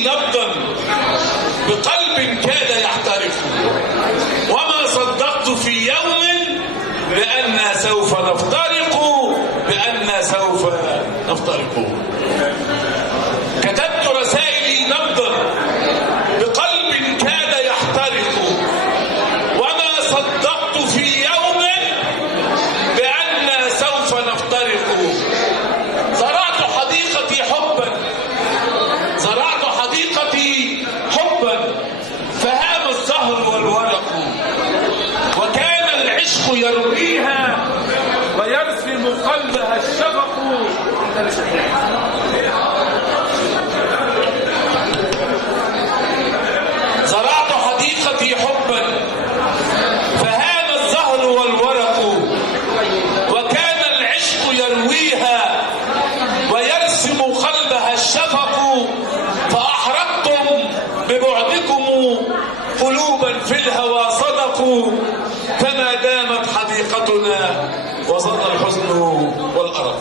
نبضا بقلب كاد يحترق، وما صدقت في يوم بأننا سوف نفترق، بأننا سوف نفترق. كتبت رسائلي نبضا بقلب كاد يحترق، وما صدقت في يوم بأننا سوف نفترق. زرعت حديقتي حبا، زرعت حديقتي حبا، فهام الزهر والورق، وكان العشق يرويها ويرسم قلبها الشفق. زرعت حديقتي حبا، فهام الزهر والورق، وكان العشق يرويها ويرسم قلبها الشفق. فأحرقتم ببعدكم قلوبا في الهوى صدقوا، فما دامت حديقتنا وظل الحزن والأرق.